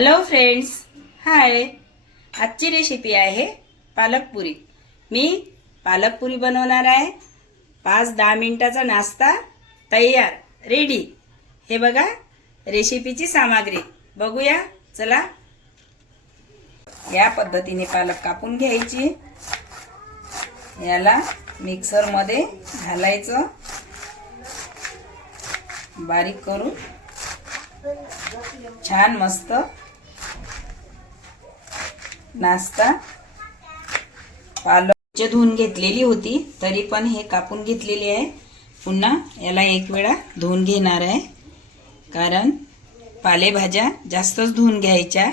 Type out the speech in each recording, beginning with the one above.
Hello friends hi आजची recipe आहे पालकपुरी. मी पालकपुरी बनवणार आहे. पाच दहा मिनटाचा नाश्ता तयार रेडी हे बघा रेसिपीची सामग्री. बघूया. चला. या पद्धतीने पालक कापून घ्यायची. याला मिक्सरमध्ये घालायचं. बारीक करून. छान मस्त नाश्ता. पालक धुवून घेतलेली होती तरी पण हे कापून घेतलेली आहे. पुन्हा याला एक वेळा धुवून घेणार आहे. कारण पालेभाज्या जास्तच धुवून घ्यायच्या.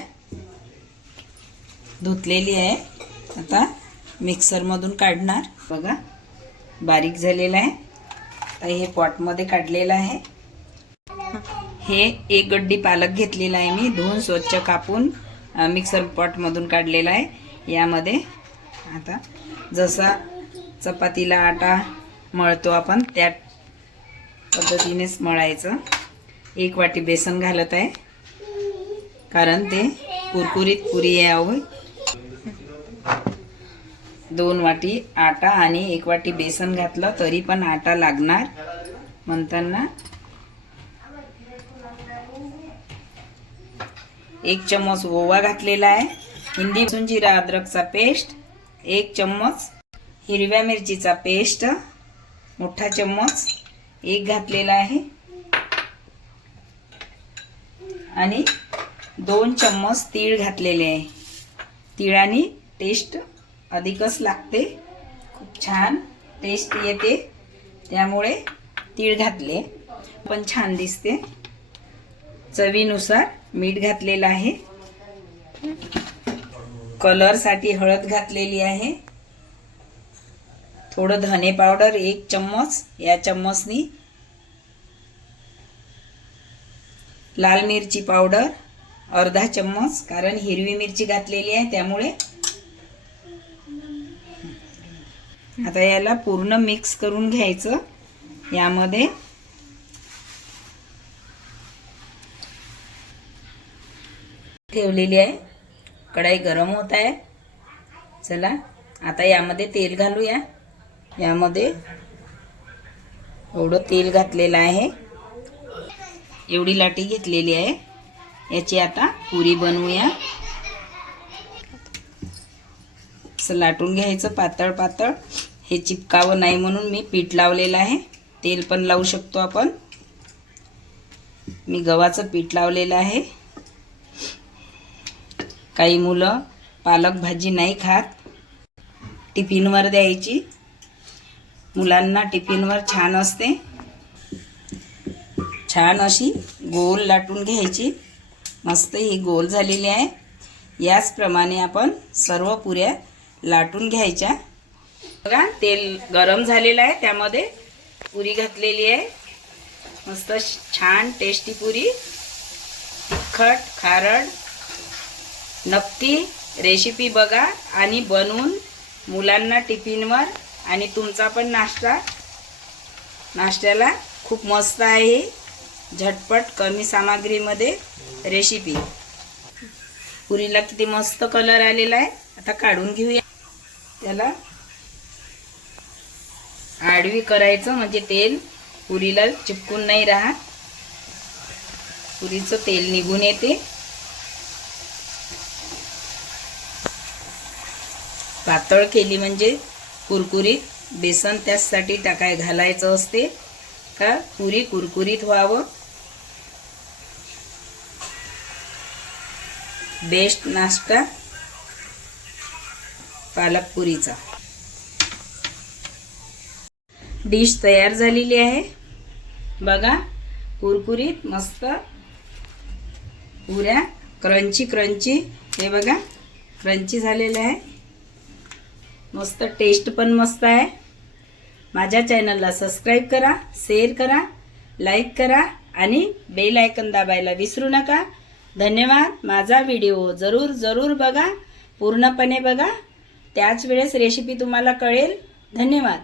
धुतलेली आहे. आता मिक्सरमधून काढणार. बघा बारीक झालेलं आहे. तर हे पॉटमध्ये काढलेलं आहे. हे एक गड्डी पालक घेतलेला आहे मी धुवून स्वच्छ कापून. मिक्सर पॉटमधून काढलेला आहे. यामध्ये आता जसा चपातीला आटा मळतो आपण त्या पद्धतीनेच मळायचं. एक वाटी बेसन घालत आहे. कारण ते कुरकुरीत पुरी यावं. दोन वाटी आटा आणि एक वाटी बेसन घातलं तरी पण आटा लागणार. म्हणताना एक चम्मच ओवा घातलेला आहे. हिंदी लसूण जिरा अद्रकचा पेस्ट एक चम्मच हिरव्या मिरचीचा पेस्ट मोठा चम्मच एक घातलेला आहे. आणि दोन चम्मच तीळ घातलेले आहे. तिळाने टेस्ट अधिकच लागते. खूप छान टेस्ट येते. त्यामुळे तीळ घातले. पण छान दिसते. चवीनुसार मीठ घातलेलं आहे. कलरसाठी हळद घातलेली आहे. थोडं धने पावडर एक चम्मच या चम्मचनी लाल मिरची पावडर अर्धा चम्मच कारण हिरवी मिरची घातलेली आहे त्यामुळे आता याला पूर्ण मिक्स करून घ्यायचं. यामध्ये ठेवलेली आहे. कढाई गरम होत आहे. चला आता यामध्ये तेल घालूया. यामध्ये एवढं तेल घातलेलं आहे. एवढी लाटी घेतलेली आहे. याची आता पुरी बनवूया. असं लाटून घ्यायचं पातळ पातळ. हे चिपकावं नाही म्हणून मी पीठ लावलेलं आहे. तेल पण लावू शकतो आपण. मी गव्हाचं पीठ लावलेलं आहे. काही मुलं पालक भाजी नाही खात. टिफिनवर द्यायची. मुलांना टिफिनवर छान असते. छान अशी गोल लाटून घ्यायची. मस्त ही गोल झालेली आहे. याचप्रमाणे आपण सर्व पुऱ्या लाटून घ्यायच्या. बघा तेल गरम झालेलं आहे. त्यामध्ये पुरी घातलेली आहे. मस्त छान टेस्टी पुरी. तिखट खारड नक्की रेसिपी बघा आणि बनवून मुलांना टिफिनवर आणि तुमचा पण नाश्ता. नाश्त्याला खूप मस्त आहे. झटपट कमी सामग्रीमध्ये रेसिपी पुरीला किती मस्त कलर आलेला आहे. आता काढून घेऊया. त्याला आडवी करायचं म्हणजे तेल. पुरीला चिपकून नाही राहत. पुरीचं तेल निघून येते. पातळ केली म्हणजे कुरकुरीत. बेसन त्याचसाठी टाकाय घालायचं असते. का पुरी कुरकुरीत व्हावं. बेस्ट नाश्ता पालक पुरीचा डिश तयार झालेली आहे. बघा कुरकुरीत मस्त. पुऱ्या क्रंची क्रंची. हे बघा क्रंची झालेलं आहे. मस्त टेस्ट पण मस्त आहे. माझ्या चॅनलला सबस्क्राईब करा शेअर करा लाईक करा आणि बेल आयकन दाबायला विसरू नका. धन्यवाद. माझा व्हिडिओ जरूर जरूर बघा. पूर्णपणे बघा. त्याच वेळेस रेसिपी तुम्हाला कळेल. धन्यवाद.